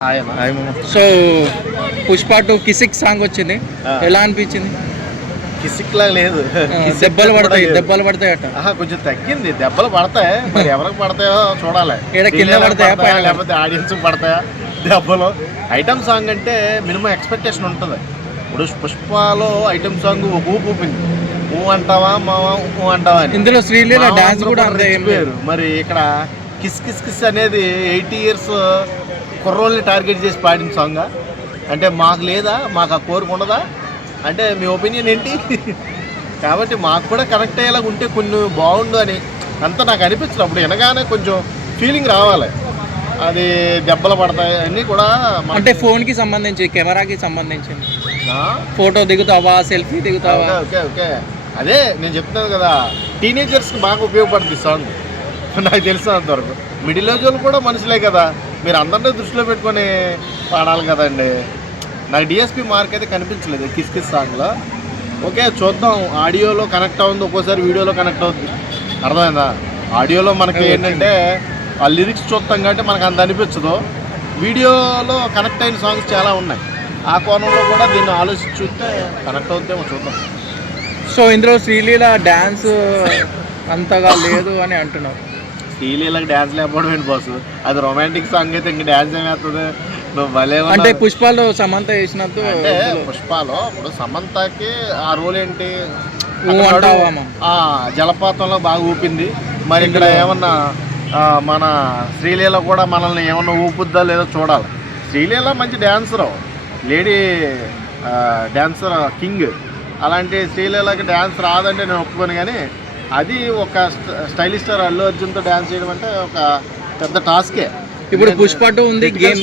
So Pushpa 2 Kissik song వచ్చింది, ఎలా అనిపించింది? కిసిక్ లా లేదు, దెబ్బలు పడతాయి అట. కొంచెం తగ్గింది, దెబ్బలు పడతాయి, మరి ఎవరికి పడతాయో చూడాలి. కింద పడతాయా లేకపోతే ఆడియన్స్ పడతాయా దెబ్బలు? ఐటమ్ సాంగ్ అంటే మినిమం ఎక్స్పెక్టేషన్ ఉంటుంది. ఇప్పుడు పుష్పలో ఐటమ్ సాంగ్ ఒక ఊపు ఊపింది, ఊ అంటావా మావా ఊ అంటావా అని. ఇందులో శ్రీలీల డాన్స్ కూడా పేరు. మరి ఇక్కడ కిస్ కిస్ కిస్ అనేది 80 years కుర్రోళ్ళని టార్గెట్ చేసి పాడిన సాంగ్ అంటే మాకు లేదా, మాకు ఆ కోరిక ఉండదా అంటే మీ ఒపీనియన్ ఏంటి? కాబట్టి మాకు కూడా కనెక్ట్ అయ్యేలాగా ఉంటే కొన్ని బాగుండు అని అంతా నాకు అనిపించదు. అప్పుడు వినగానే కొంచెం ఫీలింగ్ రావాలి. అది దెబ్బలు పడతాయి అన్నీ కూడా. అంటే ఫోన్కి సంబంధించి, కెమెరాకి సంబంధించి ఫోటో దిగుతావా, సెల్ఫీ దిగుతావా? ఓకే ఓకే, అదే నేను చెప్తున్నాను కదా, టీనేజర్స్కి బాగా ఉపయోగపడుతుంది సాంగ్ నాకు తెలిసినంతవరకు. మిడిల్ ఏజ్ వాళ్ళు కూడా మనుషులే కదా, మీరు అందరినీ దృష్టిలో పెట్టుకొని పాడాలి కదండి. నాకు డిఎస్పి మార్క్ అయితే కనిపించలేదు కిస్ కిస్ సాంగ్లో. ఓకే చూద్దాం, ఆడియోలో కనెక్ట్ అవుతుంది, ఒక్కోసారి వీడియోలో కనెక్ట్ అవుతుంది, అర్థమైందా? ఆడియోలో మనకి ఏంటంటే ఆ లిరిక్స్ చూస్తాం కాబట్టి మనకు అంత అనిపించదు. వీడియోలో కనెక్ట్ అయిన సాంగ్స్ చాలా ఉన్నాయి, ఆ కోణంలో కూడా దీన్ని ఆలోచించి చూస్తే కనెక్ట్ అవుతుందేమో చూద్దాం. సో ఇందులో శ్రీలీల డ్యాన్స్ అంతగా లేదు అని అంటున్నారు. శ్రీలీలకు డ్యాన్స్ లేకపోవడం ఏంటి బాస్, అది రొమాంటిక్ సాంగ్ అయితే ఇంక డ్యాన్స్ ఏమవుతుంది? నువ్వు భలే అంటే పుష్పలో సమంత వేసినట్టు. అంటే పుష్పలో ఇప్పుడు సమంతకి ఆ రోల్ ఏంటి, జలపాతంలో బాగా ఊపింది. మరి ఇక్కడ ఏమన్నా మన శ్రీలీల కూడా మనల్ని ఏమన్నా ఊపుద్దా లేదో చూడాలి. శ్రీలీల మంచి డ్యాన్సరు, లేడీ డ్యాన్సర్ కింగ్. అలాంటి శ్రీలీలకి డ్యాన్స్ రాదంటే నేను ఒప్పుకోను, కానీ అది ఒక స్టైలిష్ స్టార్ అల్లు అర్జున్తో డ్యాన్స్ చేయడం అంటే ఒక పెద్ద టాస్కే. ఇప్పుడు పుష్ప 2 ఉంది, గేమ్